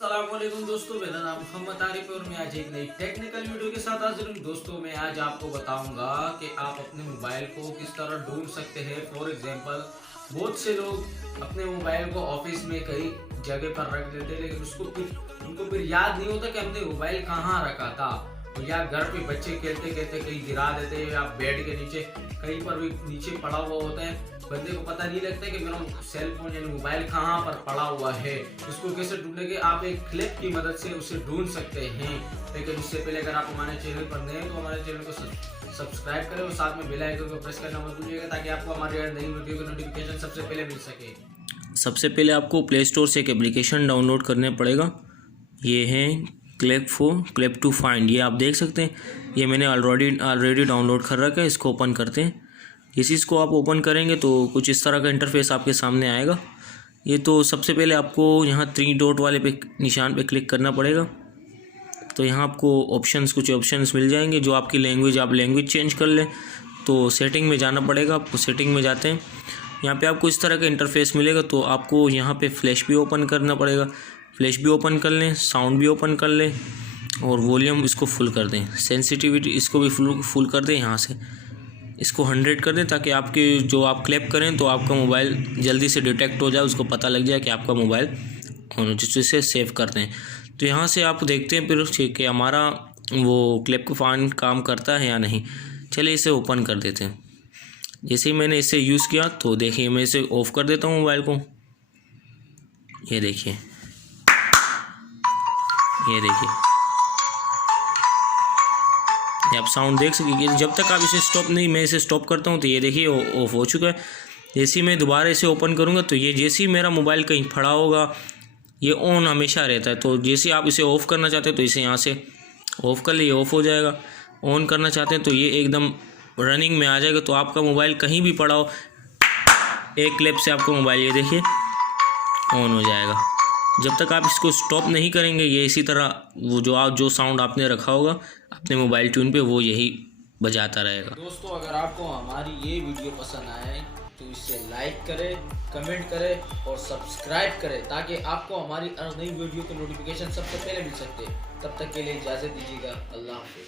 अस्सलामुअलैकुम दोस्तों, मेरा नाम मोहम्मद आरिफ और मैं आज एक नई टेक्निकल वीडियो के साथ हाजिर हूँ। दोस्तों मैं आज आपको बताऊंगा कि आप अपने मोबाइल को किस तरह ढूंढ सकते हैं। फॉर एग्जांपल, बहुत से लोग अपने मोबाइल को ऑफिस में कई जगह पर रख देते हैं, लेकिन उनको फिर याद नहीं होता कि हमने मोबाइल कहाँ रखा था। या घर पे बच्चे खेलते खेलते कहीं गिरा देते हैं या बेड के नीचे कहीं पर भी नीचे पड़ा हुआ होता है। बंदे को पता नहीं लगता कि मेरा सेल फोन यानी मोबाइल कहाँ पर पड़ा हुआ है। इसको कैसे ढूंढेंगे? आप एक क्लिप की मदद से उसे ढूंढ सकते हैं। लेकिन उससे पहले अगर आप हमारे चैनल पर नए हैं तो हमारे चैनल को सब्सक्राइब करें और साथ में बेल आइकन को प्रेस करना मत भूलिएगा, ताकि आपको हमारी नई वीडियो की नोटिफिकेशन सबसे पहले मिल सके। सबसे पहले आपको प्ले स्टोर से एक एप्लीकेशन डाउनलोड करना पड़ेगा। ये है क्लिप टू फाइंड। ये आप देख सकते हैं, ये मैंने ऑलरेडी डाउनलोड कर रखा है। इसको ओपन करते हैं। इस चीज़ को आप ओपन करेंगे तो कुछ इस तरह का इंटरफेस आपके सामने आएगा। ये तो सबसे पहले आपको यहाँ 3 डॉट वाले निशान पे क्लिक करना पड़ेगा। तो यहाँ आपको कुछ ऑप्शंस मिल जाएंगे। जो आपकी लैंग्वेज, आप लैंग्वेज चेंज कर लें तो सेटिंग में जाना पड़ेगा। आपको सेटिंग में जाते हैं, यहाँ पे आपको इस तरह का इंटरफेस मिलेगा। तो आपको यहाँ पे फ्लैश भी ओपन करना पड़ेगा। फ्लैश भी ओपन कर लें, साउंड भी ओपन कर लें और वॉल्यूम इसको फुल कर दें। सेंसिटिविटी इसको भी फुल कर दें। यहाँ से इसको 100 कर दें, ताकि आपके जो आप क्लिप करें तो आपका मोबाइल जल्दी से डिटेक्ट हो जाए, उसको पता लग जाए कि आपका मोबाइल ऑन, जिससे सेव कर दें। तो यहाँ से आप देखते हैं फिर कि हमारा वो क्लिप का फाइंड काम करता है या नहीं। चलिए इसे ओपन कर देते हैं। जैसे ही मैंने इसे यूज़ किया तो देखिए, मैं इसे ऑफ़ कर देता हूँ मोबाइल को। ये देखिए, आप साउंड देख सकेंगे। जब तक आप इसे स्टॉप नहीं, मैं इसे स्टॉप करता हूँ तो ये देखिए ऑफ हो चुका है। जैसे ही मैं दोबारा इसे ओपन करूँगा तो ये जैसे ही मेरा मोबाइल कहीं पड़ा होगा ये ऑन हमेशा रहता है। तो जैसे आप इसे ऑफ़ करना चाहते हैं तो इसे यहाँ से ऑफ़ कर लिए, ऑफ़ हो जाएगा। ऑन करना चाहते हैं तो ये एकदम रनिंग में आ जाएगा। तो आपका मोबाइल कहीं भी पड़ा हो, एक क्लिप से आपका मोबाइल ये देखिए ऑन हो जाएगा। जब तक आप इसको स्टॉप नहीं करेंगे ये इसी तरह वो जो साउंड आपने रखा होगा अपने मोबाइल ट्यून पे, वो यही बजाता रहेगा। दोस्तों अगर आपको हमारी ये वीडियो पसंद आए तो इसे लाइक करें, कमेंट करें और सब्सक्राइब करें, ताकि आपको हमारी नई वीडियो की नोटिफिकेशन सबसे पहले मिल सकते। तब तक के लिए इजाज़त दीजिएगा। अल्लाह हाफिज़।